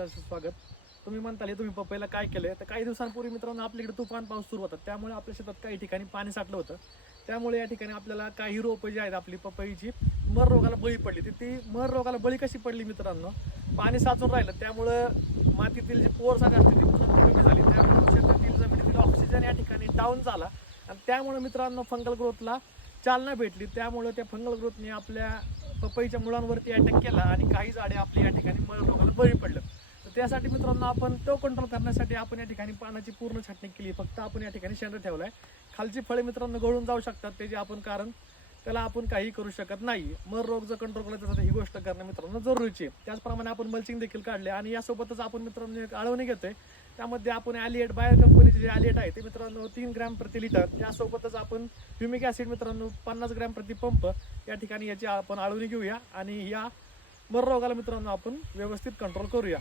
सहर्ष स्वागत. तुम्ही म्हणताल तुम्ही पपईला काय केलं तर काही दिवसांपूर्वी मित्रांनो आपल्याकडे तुफान पाऊस सुरू होता. त्यामुळे आपल्या शेतात काही ठिकाणी पाणी साठलं होतं. त्यामुळे या ठिकाणी आपल्याला काही रोपं जी आहेत आपली पपईची मर रोगाला बळी पडली. तर ती मर रोगाला बळी कशी पडली मित्रांनो? पाणी साचून राहिलं. त्यामुळं मातीतील जे पोर्स आहेत असते ती कमी झाली. त्यामुळे शेतातील जमिनीतील ऑक्सिजन या ठिकाणी डाऊन झाला. आणि त्यामुळे मित्रांनो फंगल ग्रोथला चालना भेटली. त्यामुळं त्या फंगल ग्रोथने आपल्या पपईच्या मुळांवरती अटॅक केला आणि काही झाडे आपली या ठिकाणी मळ रोगाला बळी पडलं. तर त्यासाठी मित्रांनो आपण तो कंट्रोल करण्यासाठी आपण या ठिकाणी पानाची पूर्ण छाटणी केली. फक्त आपण या ठिकाणी शेंडा आहे खालची फळे मित्रांनो गळून जाऊ शकतात त्याचे आपण कारण त्याला आपण काही करू शकत नाही. मर रोग जर कंट्रोल करायचा असेल तर ही गोष्ट करणं मित्रांनो जरुरीची आहे. त्याचप्रमाणे आपण मल्चिंग देखील काढले आणि यासोबतच आपण मित्रांनो एक आळवणी घेतोय. त्यामध्ये आपण ॲलिएट बायर कंपनीचे जे ॲलिएट आहे ते मित्रांनो तीन ग्रॅम प्रति लिटर यासोबतच आपण ह्युमिक ॲसिड मित्रांनो पन्नास ग्रॅम प्रति पंप या ठिकाणी याची आपण आळवणी घेऊया आणि या मर रोगाला मित्रांनो आपण व्यवस्थित कंट्रोल करूया.